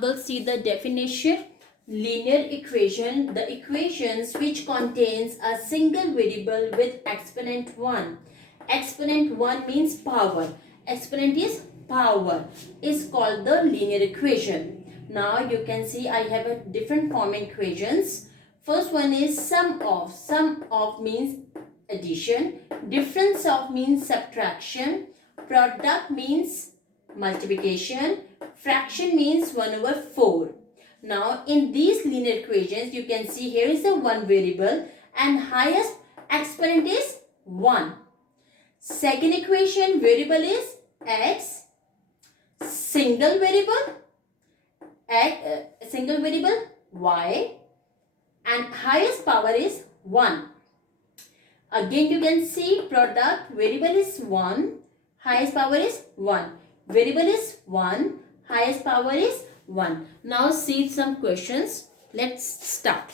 We'll see the definition. Linear equation, the equations which contains a single variable with exponent 1. Exponent 1 means power. Exponent is power. Is called the linear equation. Now you can see I have a different form equations. First one is sum of. Sum of means addition. Difference of means subtraction. Product means multiplication. Fraction means 1 over 4. Now in these linear equations you can see here is the one variable and highest exponent is 1. Second equation, variable is x, single variable y, and highest power is 1. Again you can see product, variable is 1, highest power is 1. Variable is 1, highest power is 1. Now see some questions. Let's start.